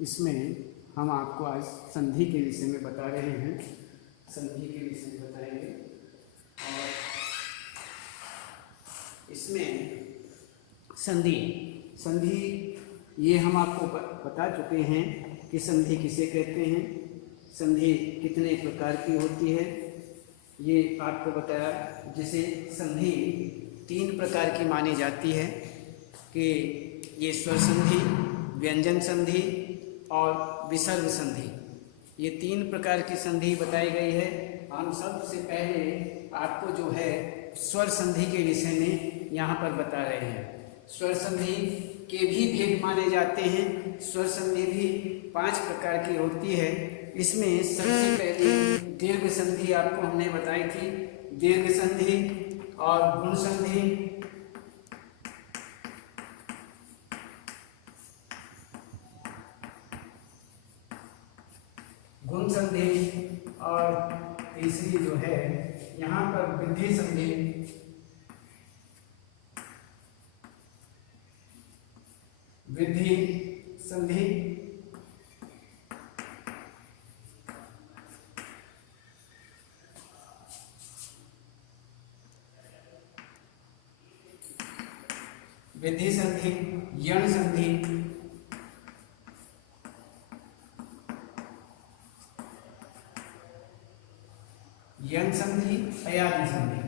इसमें हम आपको आज संधि के विषय में बता रहे हैं। संधि के विषय में बताएंगे और इसमें संधि ये हम आपको बता चुके हैं कि संधि किसे कहते हैं, संधि कितने प्रकार की होती है, ये आपको बताया। जैसे संधि 3 प्रकार की मानी जाती है कि ये स्वर संधि, व्यंजन संधि और विसर्ग संधि, ये 3 प्रकार की संधि बताई गई है। हम सबसे पहले आपको जो है स्वर संधि के विषय में यहाँ पर बता रहे हैं। स्वर संधि के भी भेद माने जाते हैं। स्वर संधि भी 5 प्रकार की होती है। इसमें सबसे पहले दीर्घ संधि आपको हमने बताई थी, दीर्घ संधि और गुण संधि। गुण संधि और तीसरी जो है यहाँ पर वृद्धि संधि। वृद्धि संधि वृद्धि संधि, यण संधि, यण संधि, अयादि संधि।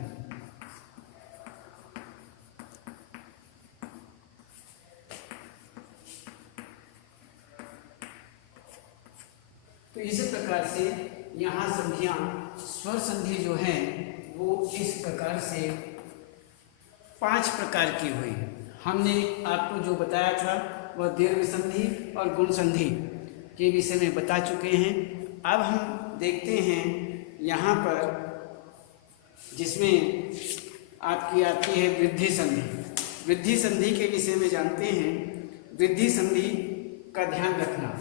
तो इस प्रकार से यहाँ संधियां, स्वर संधि जो है वो इस प्रकार से 5 प्रकार की हुई। हमने आपको जो बताया था वह दीर्घ संधि और गुण संधि के विषय में बता चुके हैं। अब हम देखते हैं यहाँ पर जिसमें आपकी आती है वृद्धि संधि। वृद्धि संधि के विषय में जानते हैं। वृद्धि संधि का ध्यान रखना,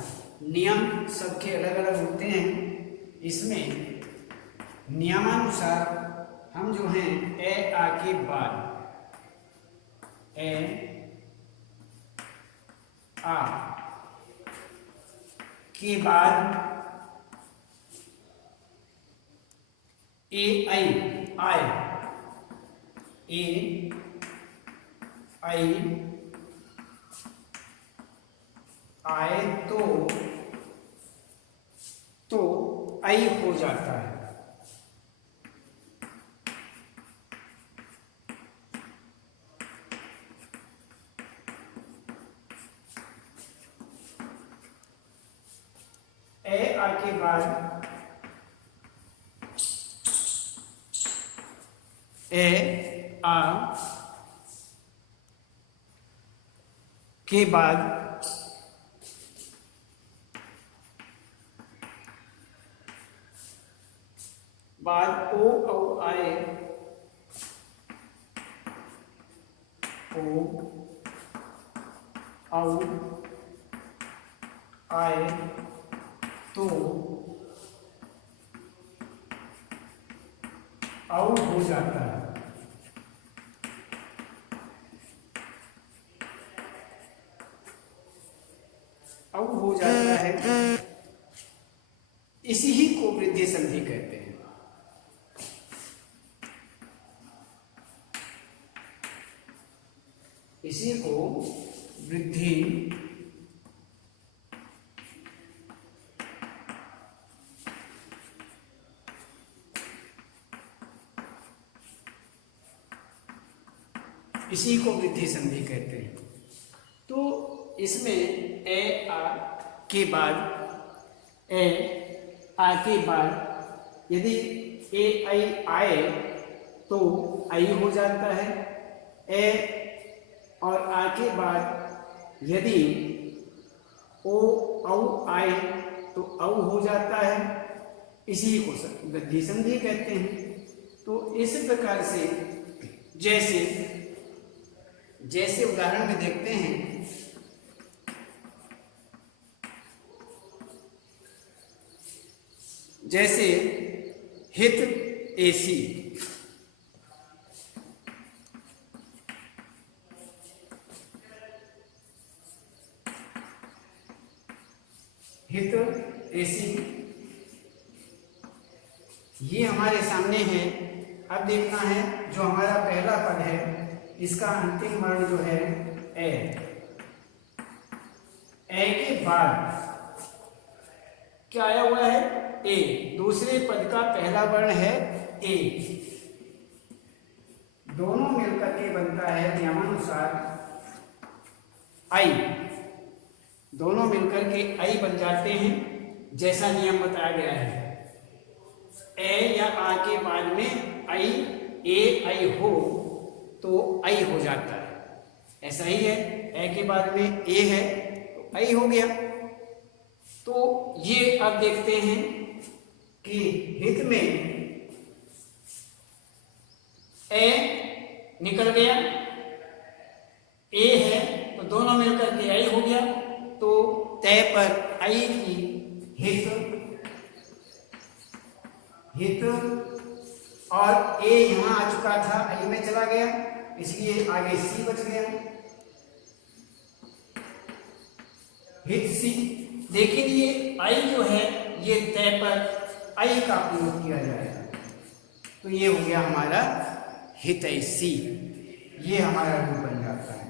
नियम सबके अलग अलग होते हैं। इसमें नियमानुसार हम जो हैं ए आ के बाद, ए आ के बाद ए आई, आए, ए आई आए तो आई हो जाता है। ए आ के बाद ए आ के बाद ओ औ आए, ओ औ आए तो औ हो जाता है। औ हो जाता है, इसी ही को वृद्धि संधि कहते हैं। इसी को वृद्धि इसी को वृद्धि संधि कहते हैं। तो इसमें ए आ के बाद, ए आ के बाद यदि ए आई आए तो आई हो जाता है। ए और आ के बाद यदि ओ औ आए तो औ हो जाता है, इसी को वृद्धि संधि कहते हैं। तो इस प्रकार से जैसे उदाहरण में देखते हैं, जैसे हित एसी, हित ऐसी, ये हमारे सामने है। अब देखना है जो हमारा पहला पद है इसका अंतिम वर्ण जो है ए के बाद क्या आया हुआ है ए, दूसरे पद का पहला वर्ण है ए, दोनों मिलकर के बनता है नियमानुसार आई, दोनों मिलकर के आई बन जाते हैं जैसा नियम बताया गया है। ए या आ के बाद में आई, ए आई हो तो आई हो जाता है, ऐसा ही है। ए के बाद में ए है तो आई हो गया। तो ये अब देखते हैं कि हित में ए निकल गया, ए है तो दोनों मिलकर के आई हो गया, तो तय पर आई की हित और ए यहां आ चुका था, आई में चला गया, इसलिए आगे सी बच गया, हित सी। लेकिन ये आई जो है ये तय पर आई का प्रयोग किया जाएगा, तो ये हो गया हमारा हित सी, ये हमारा रूप बन जाता है।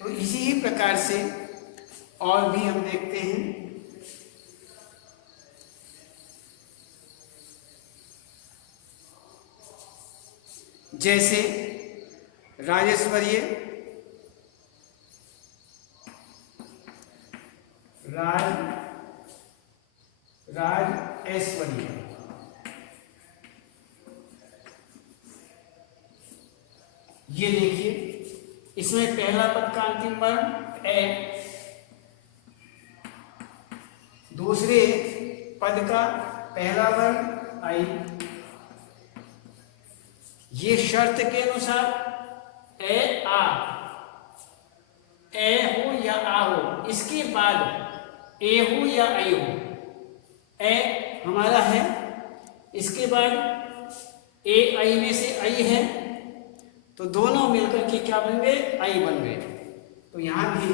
तो इसी ही प्रकार से और भी हम देखते हैं। जैसे राजेश्वरीय, राज ऐश्वर्य, ये देखिए इसमें पहला पद का अंतिम वर्ण ए, दूसरे पद का पहला वर्ण आई, ये शर्त के अनुसार ए आ, ए हो या आ हो, इसके बाद ए हो या आई हो, ए हमारा है, इसके बाद ए आई में से आई है, तो दोनों मिलकर के क्या बन गए आई बन गए, तो यहां भी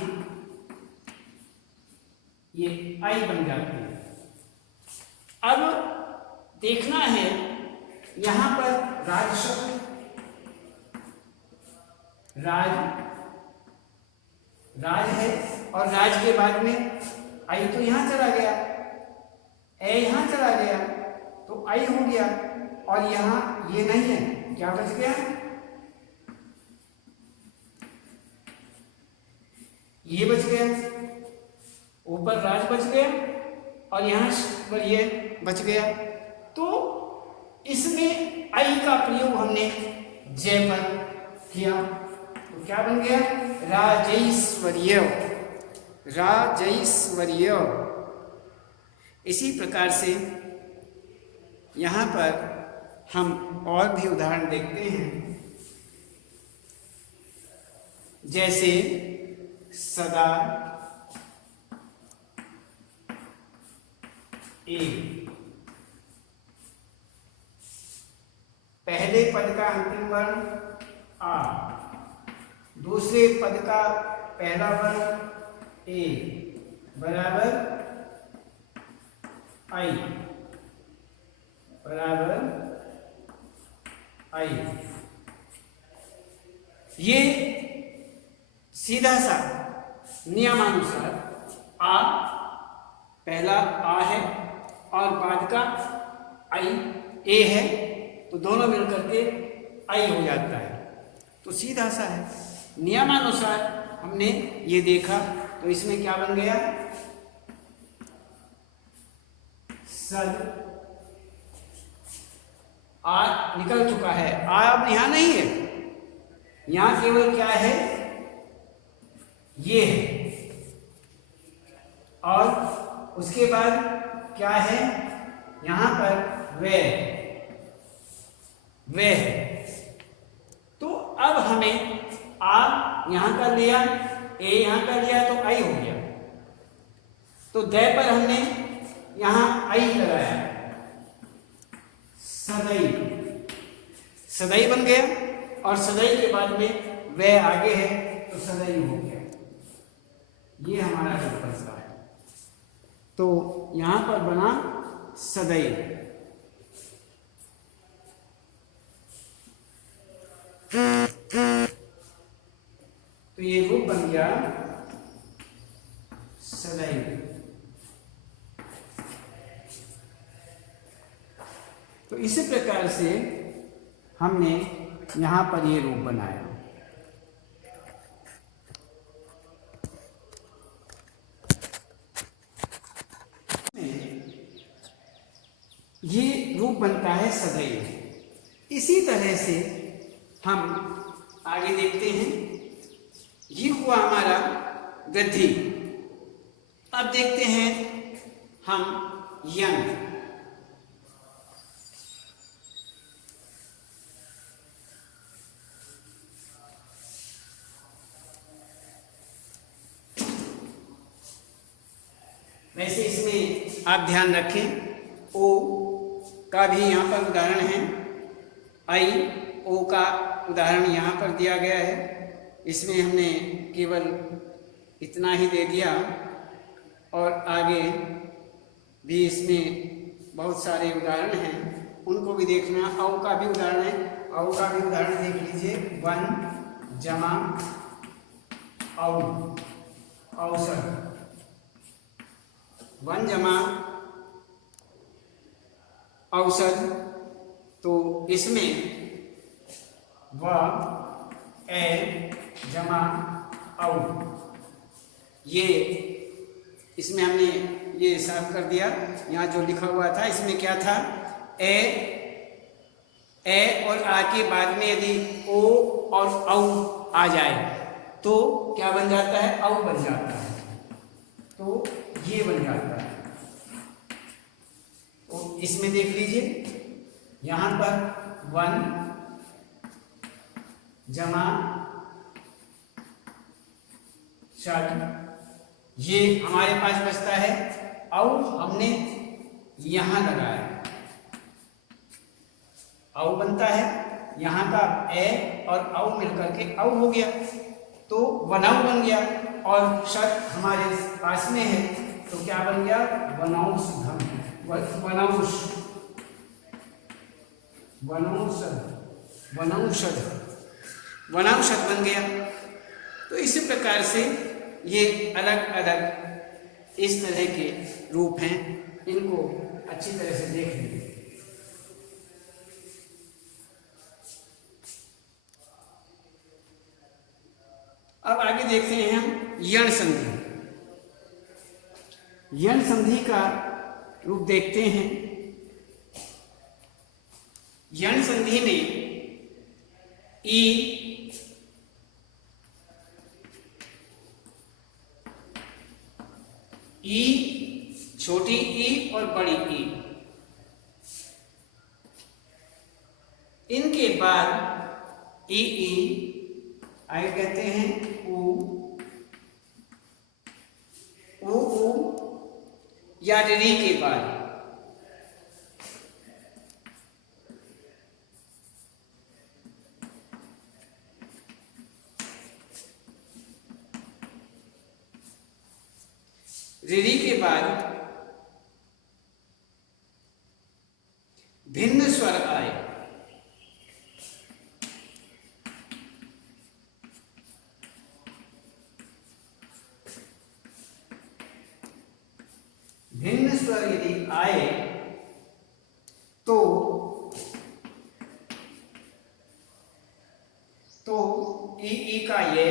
ये आई बन जाती है। अब देखना है यहां पर राज शब्द, राज है और राज के बाद में आई तो यहां चला गया, ए यहां चला गया तो आई हो गया, और यहां ये नहीं है, क्या बच गया ये बच गया, ऊपर राज बच गया और यहां पर ये बच गया। तो इसमें आई का प्रयोग हमने जय पर किया, तो क्या बन गया राजैश्वर्य, राजैश्वर्य। इसी प्रकार से यहां पर हम और भी उदाहरण देखते हैं। जैसे सदा ए, पहले पद का अंतिम वर्ण आ, दूसरे पद का पहला वर्ण ए बराबर आई, बराबर आई। ये सीधा सा नियमानुसार आ, पहला आ है और बाद का आई ए है, तो दोनों मिलकर के आई हो जाता है, तो सीधा सा है। नियमानुसार हमने ये देखा, तो इसमें क्या बन गया सद, आ निकल चुका है, आ अब यहां नहीं है, यहां केवल क्या है ये है, और उसके बाद क्या है यहां पर वे है। तो अब हमें आ यहां का लिया, ए यहां का लिया तो आई हो गया, तो दे पर हमने यहां आई लगाया, सदई, सदई बन गया, और सदई के बाद में वे आगे है तो सदई हो गया। ये हमारा जो बनता है। तो यहाँ पर बना सदैव। तो ये रूप बन गया सदैव। तो इसी प्रकार से हमने यहाँ पर ये रूप बनाया। ये रूप बनता है सदैव। इसी तरह से हम आगे देखते हैं। ये हुआ हमारा वृद्धि। अब देखते हैं हम यंग। वैसे इसमें आप ध्यान रखें, ओ का भी यहाँ पर उदाहरण है, आई ओ का उदाहरण यहाँ पर दिया गया है। इसमें हमने केवल इतना ही दे दिया और आगे भी इसमें बहुत सारे उदाहरण हैं, उनको भी देखना। औ का भी उदाहरण है, औ का भी उदाहरण देख लीजिए। वन जमा औ, औसत। वन जमा औसत। तो इसमें व ए जमा औ, ये इसमें हमने ये साफ कर दिया। यहाँ जो लिखा हुआ था इसमें क्या था, ए और आ के बाद में यदि ओ और औ आ जाए तो क्या बन जाता है, औ बन जाता है। तो ये बन जाता है। तो इसमें देख लीजिए, यहाँ पर वन जमा षट, ये हमारे पास बचता है। औ हमने यहां लगाया, औ बनता है। यहां का ए और औ मिलकर के औ हो गया, तो वनौ बन गया। और षट हमारे पास में है, तो क्या बन गया, वनौषधम, वनौष, वनौषध, वनौषध, वनौषध बन गया। तो इसी प्रकार से ये अलग अलग इस तरह के रूप हैं, इनको अच्छी तरह से देख लीजिए। अब आगे देखते हैं हम यण संधि। यण संधि का रूप देखते हैं। यण संधि में ई, छोटी ई और बड़ी ई, इनके बाद ई आगे कहते हैं ऊ, या री के बाद री के बाद भिन्न स्वर आए। भिन्न स्वर यदि आए तो ई का ये,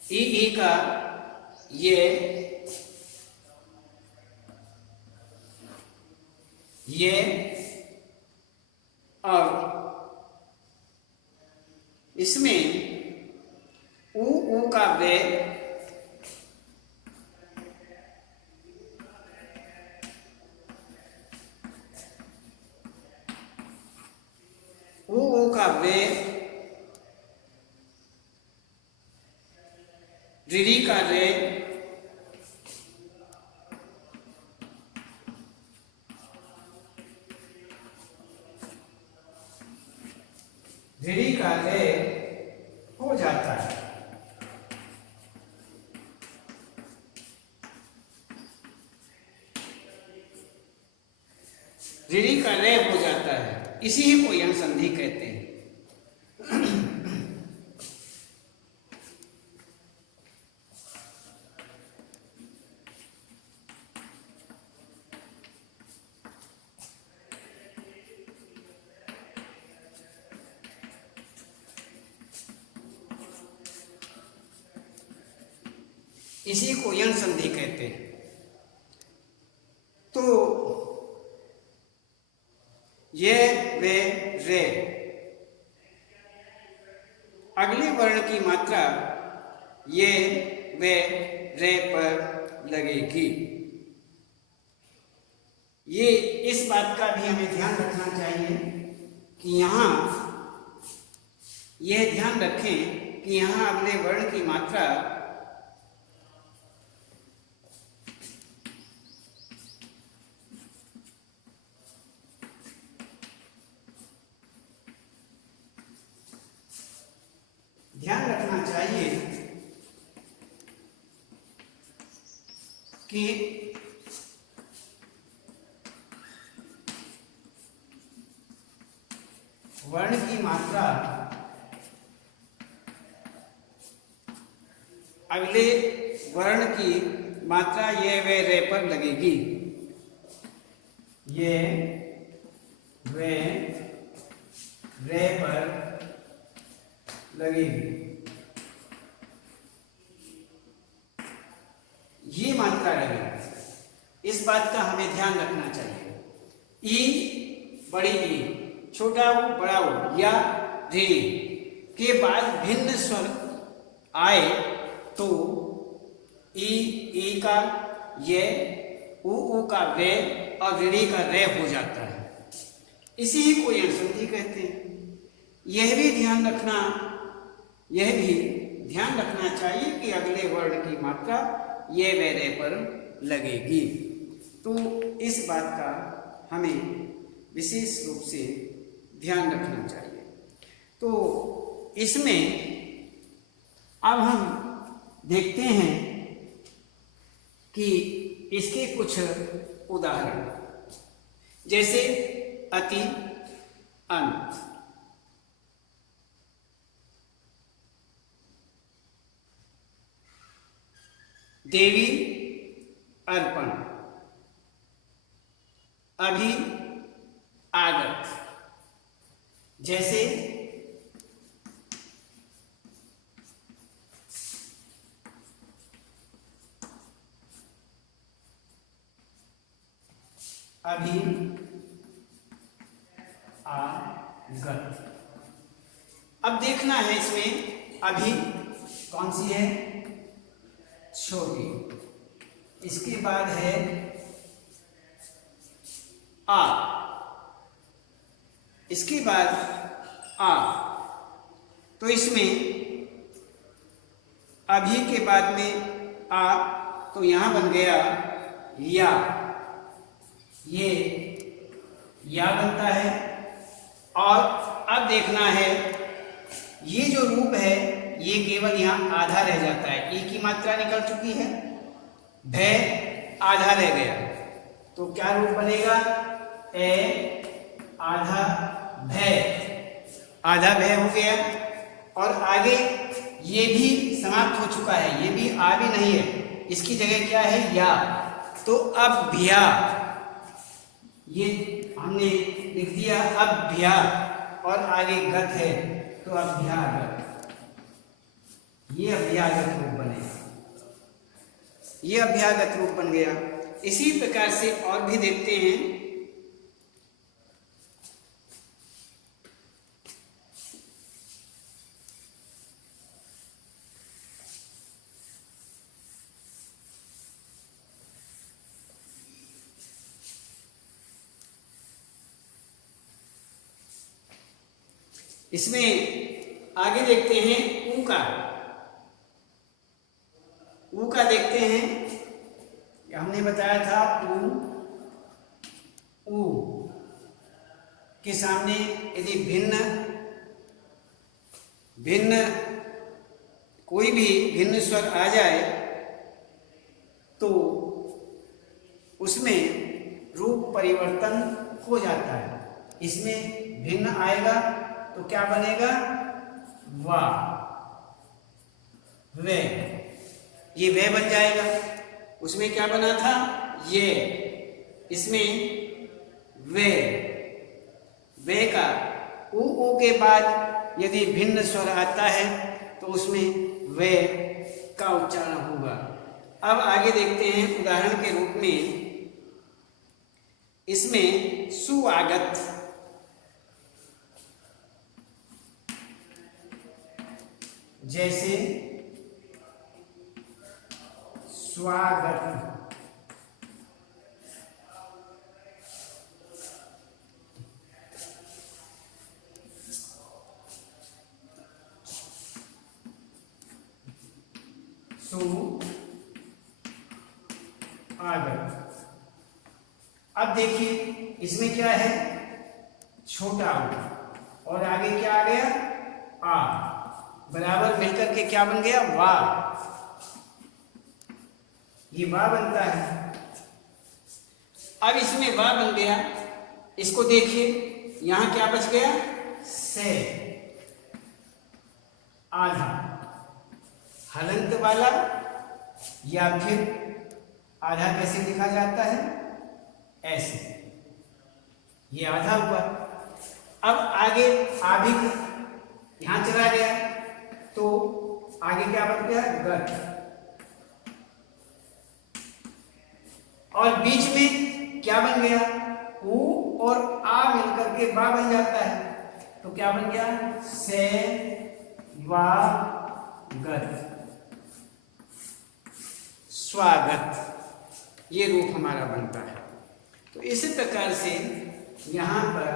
ई का ये और इसमें ऊ का वे, ऊ का वे, री का रे, ऋणी का रे हो जाता है। ऋणी का रे हो जाता है, इसी को यण संधि कहते हैं। इसी को यण संधि कहते हैं। तो ये वे रे, अगले वर्ण की मात्रा ये वे रे पर लगेगी। ये इस बात का भी हमें ध्यान रखना चाहिए कि यहाँ यह ध्यान रखें कि यहाँ अगले वर्ण की मात्रा ध्यान रखना चाहिए कि वर्ण की मात्रा अगले वर्ण की मात्रा ये वे रे पर लगेगी। ये वे रे पर लगेगी। ये मात्रा लगेगी, इस बात का हमें ध्यान रखना चाहिए। ई बड़ी ई, छोटा ऊ बड़ा ऊ या रे के बाद भिन्न स्वर आए तो ई का ये, ऊ का वे और ऋणी का रे हो जाता है। इसी को यण संधि कहते हैं। यह भी ध्यान रखना चाहिए कि अगले वर्ण की मात्रा ये वे रे पर लगेगी। तो इस बात का हमें विशेष रूप से ध्यान रखना चाहिए। तो इसमें अब हम देखते हैं कि इसके कुछ उदाहरण, जैसे अति, अंत, देवी, अर्पण, अभी, आगत। जैसे अभी, आगत। अब देखना है इसमें अभी कौन सी है, छोटी। इसके बाद है आ, इसके बाद आ। तो इसमें अभी के बाद में आ, तो यहां बन गया या, ये या बनता है। और अब देखना है ये जो रूप है ये केवल यहाँ आधा रह जाता है, ई की मात्रा निकल चुकी है, भय आधा रह गया, तो क्या रूप बनेगा, ए आधा भय, आधा भय हो गया। और आगे ये भी समाप्त हो चुका है, ये भी आ भी नहीं है, इसकी जगह क्या है, या। तो अब भ्या, ये हमने लिख दिया अब भ्या, और आगे गत है तो अभ्यागत, ये अभ्यागत रूप बनेगा, ये अभ्यागत रूप बन गया। इसी प्रकार से और भी देखते हैं। इसमें आगे देखते हैं ऊ का, ऊ का देखते हैं। हमने बताया था ऊ के सामने यदि भिन्न भिन्न कोई भी भिन्न स्वर आ जाए तो उसमें रूप परिवर्तन हो जाता है। इसमें भिन्न आएगा तो क्या बनेगा? वा, वे, ये वे बन जाएगा। उसमें क्या बना था? ये, इसमें वे, वे का ऊ के बाद यदि भिन्न स्वर आता है तो उसमें वे का उच्चारण होगा। अब आगे देखते हैं उदाहरण के रूप में, इसमें सुआगत, जैसे स्वागत, आगत। अब देखिए इसमें क्या है? छोटा ऊ और आगे क्या आ गया? आ, बराबर मिलकर के क्या बन गया? वा। ये वा बनता है। अब इसमें वा बन गया, इसको देखिए यहां क्या बच गया? से, आधा, हलंत वाला, या फिर आधा कैसे लिखा जाता है? ऐसे, ये आधा हुआ। अब आगे आभिक यहां चला गया तो आगे क्या बन गया? गत। और बीच में क्या बन गया? ऊ और आ मिलकर के बा बन जाता है तो क्या बन गया? से, वा, गत, स्वागत। ये रूप हमारा बनता है। तो इसी प्रकार से यहाँ पर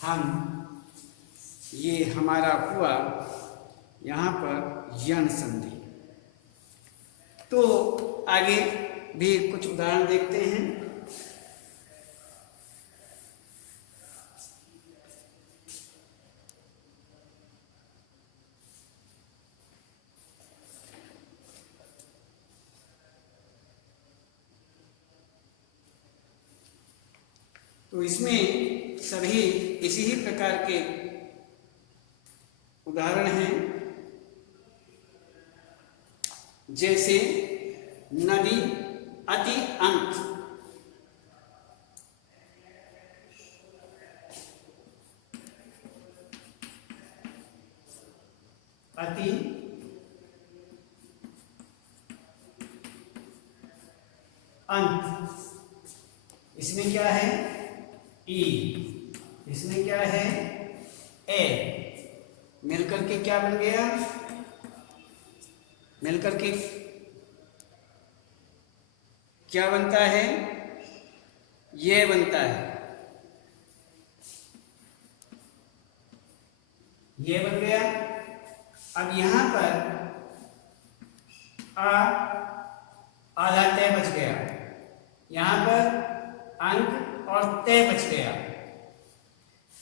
हम, ये हमारा हुआ यहाँ पर यण संधि। तो आगे भी कुछ उदाहरण देखते हैं। तो इसमें सभी इसी ही प्रकार के उदाहरण हैं, जैसे नदी, अति, अंत। अति, अंत। इसमें क्या है? ई। इसमें क्या है? ए। मिलकर के क्या बन गया? मिलकर के क्या बनता है? ये बनता है। ये बन गया। अब यहां पर आधा तय बच गया, यहां पर अंक और तय बच गया,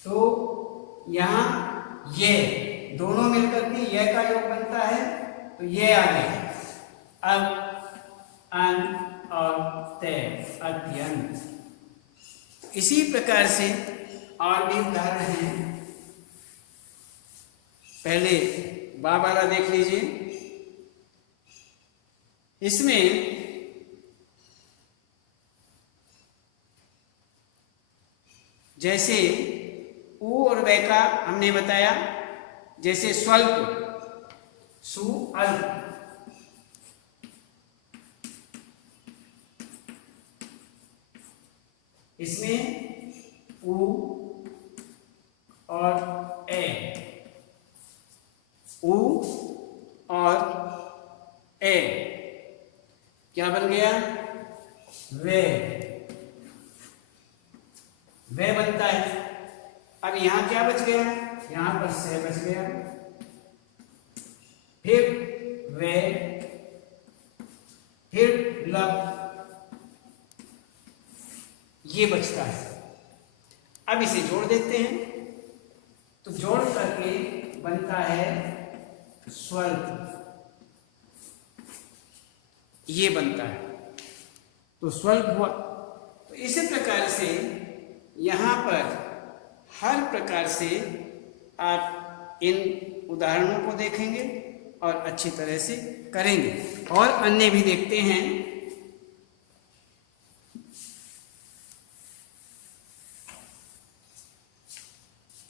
तो यहां ये दोनों मिलकर के ये का योग बनता है तो ये आ गया। अब अंक और तय, अत्यंत। इसी प्रकार से और भी उदाहरण हैं। पहले बा वाला देख लीजिए। इसमें जैसे ऊ और वे का हमने बताया, जैसे स्वल्प, सु, अल्प। इसमें ऊ और ए, ऊ और ए क्या बन गया? वे, वे बनता है। अब यहां क्या बच गया? यहां पर से बच गया, फिर वे, फिर लब, ये बचता है। अब इसे जोड़ देते हैं, तो जोड़ करके बनता है स्वल्प, ये बनता है, तो स्वल्प हुआ। तो इसी प्रकार से यहाँ पर हर प्रकार से आप इन उदाहरणों को देखेंगे और अच्छी तरह से करेंगे। और अन्य भी देखते हैं।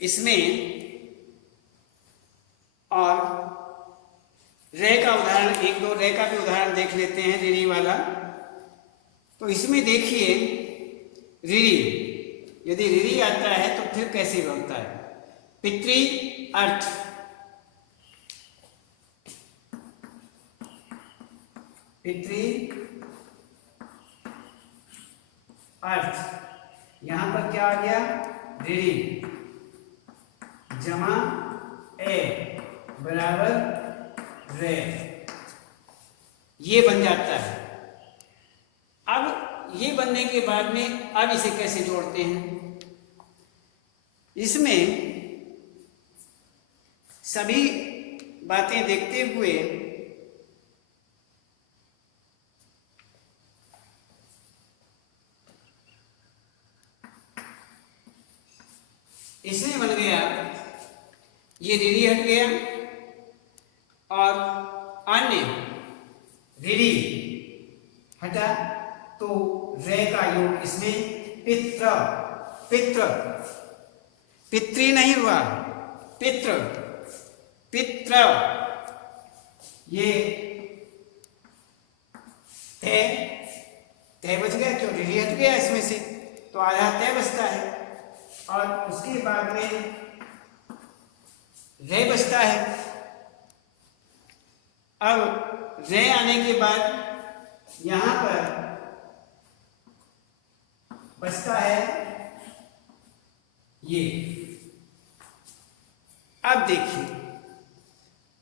इसमें और रे का उदाहरण, एक दो रे का भी उदाहरण देख लेते हैं, ऋणी वाला। तो इसमें देखिए ऋणी, यदि ऋणी आता है तो फिर कैसे बनता है? पितृ अर्थ, पितृ अर्थ, यहां पर क्या आ गया? ऋणी जमा ए बराबर रे, ये बन जाता है। अब ये बनने के बाद में अब इसे कैसे जोड़ते हैं? इसमें सभी बातें देखते हुए इसमें बन गया, ये ऋणी हट गया और अन्य ऋणी हटा, तो रे का योग इसमें पित्र, पित्र, पितृ नहीं हुआ, पित्र, पित्र, ये तय बच गया, क्यों? ऋणी हट गया इसमें से, तो आधा तय बचता है। और उसके बाद में रे बचता है। अब रे आने के बाद यहां पर बचता है ये। अब देखिए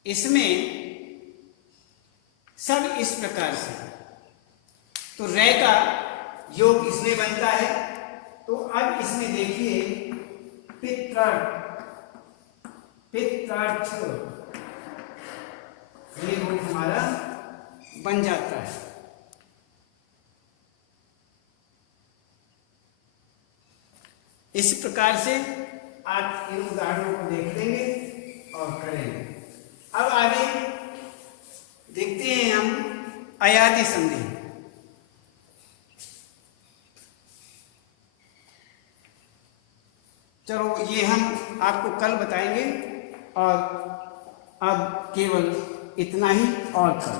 इसमें सब इस प्रकार से, तो रे का योग इसमें बनता है। तो अब इसमें देखिए पित्रार्थ, पित्रार्थ, ये रूप हमारा बन जाता है। इस प्रकार से आप इन उदाहरणों को देख लेंगे और करेंगे। अब आगे देखते हैं हम अयाति संधि। चलो ये हम आपको कल बताएंगे, और अब केवल इतना ही और कल।